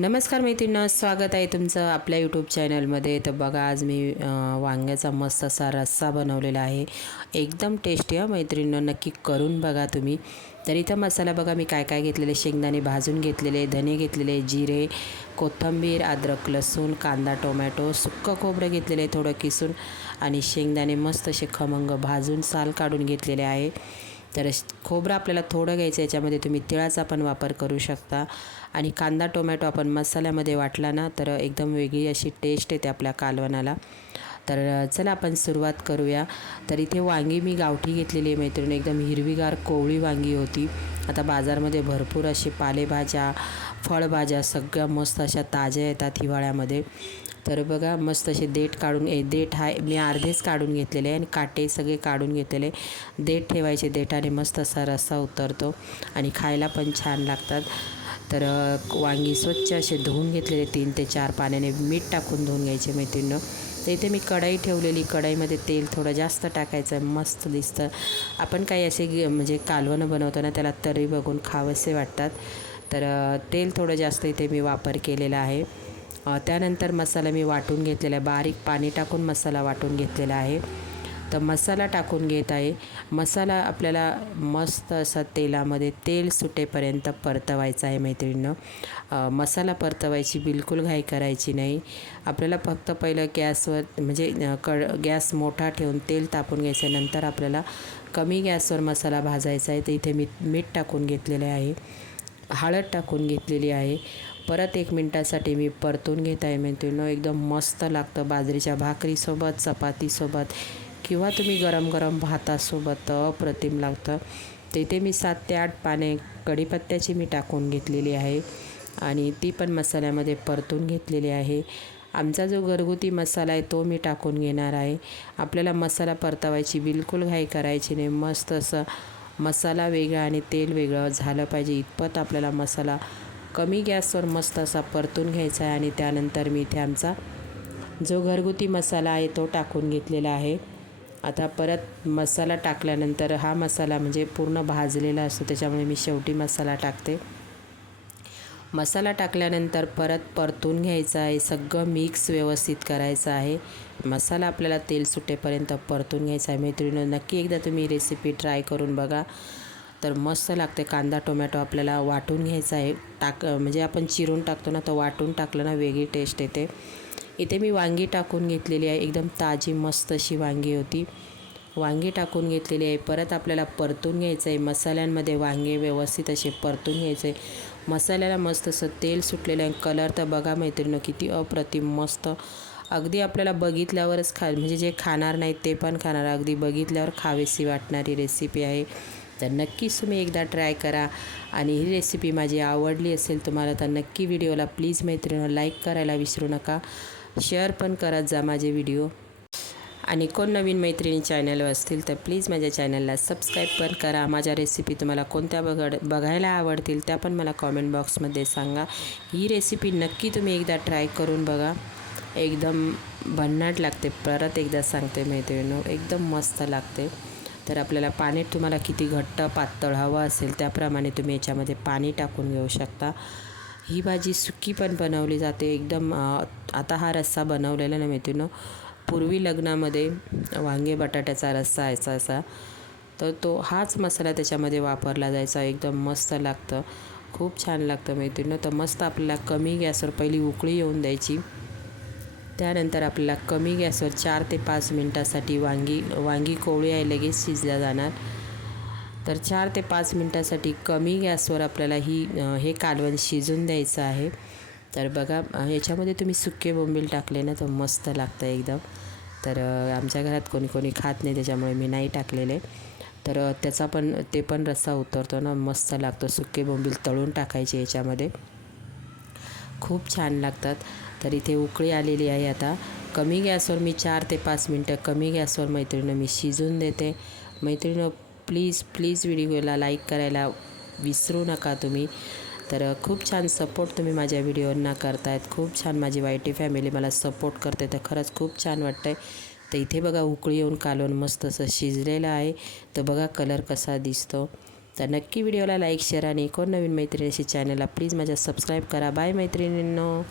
नमस्कार मैत्रिणींनो स्वागत आहे तुमचं आपल्या यूट्यूब चॅनलमध्ये तर बघा आज मी वांग्याचा मस्त असा रस्सा बनवलेला आहे. एकदम टेस्टी हा मैत्रिणीनं नक्की करून बघा तुम्ही. तर इथं मसाला बघा मी काय काय घेतलेले शेंगदाणे भाजून घेतलेले धने घेतलेले जिरे कोथिंबीर अद्रक लसूण कांदा टोमॅटो सुक्कं खोबरं घेतलेले थोडं किसून आणि शेंगदाणे मस्त असे खमंग भाजून साल काढून घेतलेले आहे. तर खोबरं आपल्याला थोडं घ्यायचं याच्यामध्ये तुम्ही तिळाचा पण वापर करू शकता. आणि कांदा टोमॅटो आपण मसाल्यामध्ये वाटला ना तर एकदम वेगळी अशी टेस्ट येते आपल्या कालवणाला. तर चला आपण सुरुवात करूया. तर इथे वांगी मी गावठी घेतलेली आहे मैत्रिणी. एकदम हिरवीगार कोवळी वांगी होती. आता बाजारमध्ये भरपूर असे पालेभाज्या फळभाज्या सगळ्या मस्त अशा ताज्या येतात हिवाळ्यामध्ये. तर बघा मस्त असे देठ काढून ए देठ हा मी अर्धेच काढून घेतलेले आहे आणि काटे सगळे काढून घेतलेले. देठ ठेवायचे देठाने मस्त असा रस्सा उतरतो आणि खायला पण छान लागतात. तर वांगी स्वच्छ असे धुवून घेतलेले तीन ते चार पाण्याने. मीठ टाकून धुवून घ्यायचे मैत्रिणीनं तर इथे मी कढई ठेवलेली. कढईमध्ये तेल थोडं जास्त टाकायचं आहे मस्त दिसतं. आपण काही असे म्हणजे कालवणं बनवताना त्याला तरी बघून खावंसे वाटतात. तर तेल थोडं जास्त इथे मी वापर केलेला आहे. त्यानंतर मसाला मी वाटून घेतलेला आहे. बारीक पाणी टाकून मसाला वाटून घेतलेला आहे. तर मसाला टाकून घेत आहे. मसाला आपल्याला मस्त असा तेलामध्ये तेल सुटेपर्यंत परतवायचा आहे मैत्रिणीनं. मसाला परतवायची बिलकुल घाई करायची नाही. आपल्याला फक्त पहिलं गॅसवर म्हणजे कड गॅस मोठा ठेवून तेल तापून घ्यायचं नंतर आपल्याला कमी गॅसवर मसाला भाजायचा आहे. तर इथे मी मीठ टाकून घेतलेले आहे. हळद टाकून घेतलेली आहे. परत एक मिनटासाठी मी परतून घेत आहे मैत्रिणीनं. एकदम मस्त लागतं बाजरीच्या भाकरीसोबत चपातीसोबत. किंवा तुम्ही गरम गरम भातासोबत अप्रतिम लागतं तिथे मी सात ते आठ पाने कढीपत्त्याची मी टाकून घेतलेली आहे. आणि ती पण मसाल्यामध्ये परतून घेतलेली आहे. आमचा जो घरगुती मसाला आहे तो मी टाकून घेणार आहे. आपल्याला मसाला परतवायची बिलकुल घाई करायची नाही. मस्त असं मसाला वेगळा आणि तेल वेगळं झालं पाहिजे. इतपत आपल्याला मसाला कमी गॅसवर मस्त असा परतून घ्यायचा आहे. आणि त्यानंतर मी इथे आमचा जो घरगुती मसाला आहे तो टाकून घेतलेला आहे. आता परत मसाला टाकल्यानंतर हा मसाला म्हणजे पूर्ण भाजलेला असतो त्याच्यामुळे मी शेवटी मसाला टाकते. मसाला टाकल्यानंतर परत परतून घ्यायचा आहे सगळं मिक्स व्यवस्थित करायचं आहे. मसाला आपल्याला तेल सुटेपर्यंत परतून घ्यायचा आहे. मैत्रिणी नक्की एकदा तुम्ही रेसिपी ट्राय करून बघा. तर मस्त लागते कांदा टोमॅटो आपल्याला वाटून घ्यायचा आहे. टाक म्हणजे आपण चिरून टाकतो ना तर वाटून टाकलं ना वेगळी टेस्ट येते. इथे मी वांगी टाकून घेतलेली आहे. एकदम ताजी मस्त अशी वांगी होती. वांगी टाकून घेतलेली आहे. परत आपल्याला परतून घ्यायचं आहे मसाल्यांमध्ये वांगे व्यवस्थित असे परतून घ्यायचे मसाल्याला मस्त असं तेल सुटलेलं आहे. कलर तर बघा मैत्रिणीनं किती अप्रतिम मस्त. अगदी आपल्याला बघितल्यावरच खा म्हणजे जे खाणार नाहीत ते पण खाणार. अगदी बघितल्यावर खावेसी वाटणारी रेसिपी आहे. तर नक्कीच तुम्ही एकदा ट्राय करा. आणि ही रेसिपी माझी आवडली असेल तुम्हाला तर नक्की व्हिडिओला प्लीज मैत्रिणी लाईक करायला विसरू नका. शेअर पण करत जा माझे व्हिडिओ. आणि कोण नवीन मैत्रिणी चॅनलवर असतील तर प्लीज माझ्या चॅनलला सबस्क्राईब पण करा. माझ्या रेसिपी तुम्हाला कोणत्या बघड बघायला आवडतील त्या पण मला कॉमेंट बॉक्समध्ये सांगा. ही रेसिपी नक्की तुम्ही एकदा ट्राय करून बघा. एकदम भन्नाट लागते. परत एकदा सांगते मैत्रिणीनो एकदम मस्त लागते. तर आपल्याला पाणी तुम्हाला किती घट्ट पातळ हवं असेल त्याप्रमाणे तुम्ही याच्यामध्ये पाणी टाकून घेऊ शकता. ही भाजी सुकी पण बनवली जाते. एकदम आता हा रस्सा बनवलेला नाही माहिती पूर्वी लग्नामध्ये वांगे बटाट्याचा रस्सा यायचा असा. तर तो हाच मसाला त्याच्यामध्ये वापरला जायचा एकदम मस्त लागतं. खूप छान लागतं मेथीनं तर मस्त आपल्याला कमी गॅसवर पहिली उकळी येऊन द्यायची. त्यानंतर आपल्याला कमी गॅसवर चार ते पाच मिनटासाठी वांगी वांगी कोवळी आहे लगेच शिजल्या जाणार. तर चार ते पाच मिनटासाठी कमी गॅसवर आपल्याला ही हे कालवण शिजून द्यायचं आहे. तर बघा याच्यामध्ये तुम्ही सुके बोंबील टाकले ना तर मस्त लागतं एकदम. तर आमच्या घरात कोणी कोणी खात नाही त्याच्यामुळे मी नाही टाकलेले. तर त्याचा पण ते पण रस्सा उतरतो ना मस्त लागतो. सुके बोंबील तळून टाकायचे याच्यामध्ये. खूप छान लागतात. तर इथे उकळी आलेली आहे आता. कमी गॅसवर मी चार ते पाच मिनटं कमी गॅसवर मैत्रिणीनं मी शिजून देते. मैत्रिणीनं प्लीज प्लीज व्हिडिओला लाईक करायला विसरू नका तुम्ही. तर खूप छान सपोर्ट तुम्ही माझ्या व्हिडिओंना करतायत. खूप छान माझी वाईटी फॅमिली मला सपोर्ट करते. तर खरंच खूप छान वाटतं आहे तर इथे बघा उकळी येऊन कालवून मस्त असं शिजलेलं आहे. तर बघा कलर कसा दिसतो. तर नक्की व्हिडिओला लाईक शेअर आणि कोण नवीन मैत्रिणीशी चॅनलला प्लीज माझ्या सबस्क्राईब करा. बाय मैत्रिणींनो.